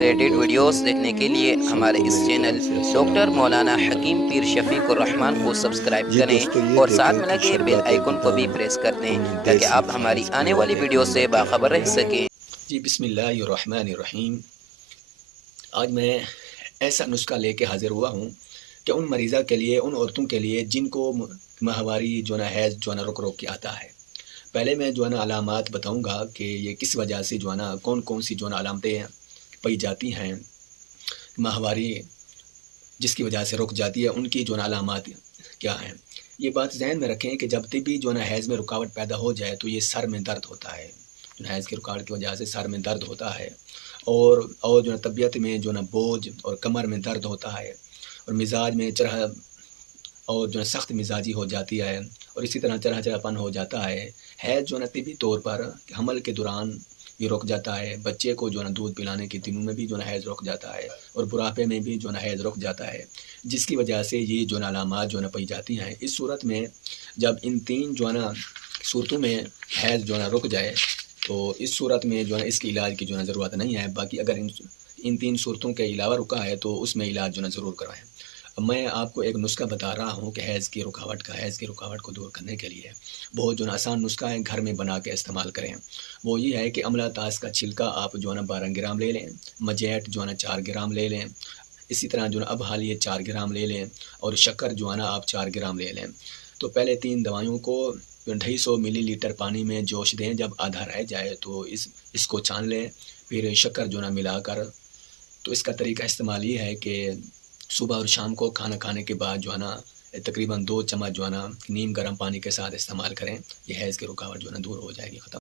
Related videos دیکھنے کے لیے ہمارے اس چینل ڈاکٹر مولانا حکیم پیر شفیق الرحمان کو سبسکرائب کریں اور ساتھ میں لگے بیل آئیکن کو بھی پریس کر دیں تاکہ آپ ہماری آنے والی ویڈیو سے باخبر رہ سکیں۔ جی بسم اللہ الرحمن الرحیم۔ آج میں ایسا نسخہ لے کے حاضر ہوا ہوں کہ ان مریضہ کے لیے، ان عورتوں کے لیے جن کو ماہواری جو ہے حیض جو ہے رک رک کے آتا ہے۔ پہلے میں جو ہے علامات بتاؤں گا کہ یہ کس وجہ سے جو ہے کون کون سی جو علامتیں پائی جاتی ہیں ماہواری جس کی وجہ سے رک جاتی ہے، ان کی جو علامات کیا ہیں۔ یہ بات ذہن میں رکھیں کہ جب بھی جو حیض میں رکاوٹ پیدا ہو جائے تو یہ سر میں درد ہوتا ہے، حیض کی رکاوٹ کی وجہ سے سر میں درد ہوتا ہے، اور جو طبیعت میں جو بوجھ اور کمر میں درد ہوتا ہے، اور مزاج میں چرہ اور جو سخت مزاجی ہو جاتی ہے، اور اسی طرح چرہ چرہپن ہو جاتا ہے۔ حیض جو طبی طور پر حمل کے دوران بھی رک جاتا ہے، بچے کو جو دودھ پلانے کے دنوں میں بھی جو حیض رک جاتا ہے، اور بڑھاپے میں بھی جو حیض رک جاتا ہے، جس کی وجہ سے یہ جو علامات جو پائی جاتی ہیں۔ اس صورت میں جب ان تین جو صورتوں میں حیض جو رک جائے تو اس صورت میں جو اس کے علاج کی جو ضرورت نہیں ہے۔ باقی اگر ان تین صورتوں کے علاوہ رکا ہے تو اس میں علاج جو ضرور کروائیں۔ میں آپ کو ایک نسخہ بتا رہا ہوں کہ حیض کی رکاوٹ کو دور کرنے کے لیے بہت جو آسان نسخہ ہے، گھر میں بنا کے استعمال کریں۔ وہ یہ ہے کہ املہ تاش کا چھلکا آپ جو 12 گرام لے لیں، مجیٹ جو 4 گرام لے لیں، اسی طرح جو اب حالیہ 4 گرام لے لیں، اور شکر جو آپ 4 گرام لے لیں۔ تو پہلے تین دوائیوں کو 250 ملی لیٹر پانی میں جوش دیں، جب آدھا رہ جائے تو اس کو چھان لیں، پھر شکر جو ملا کر۔ تو اس کا طریقہ استعمال یہ ہے کہ صبح اور شام کو کھانا کھانے کے بعد جو تقریباً 2 چمچ جو نیم گرم پانی کے ساتھ استعمال کریں۔ یہ حیض کی رکاوٹ جو دور ہو جائے گی، ختم۔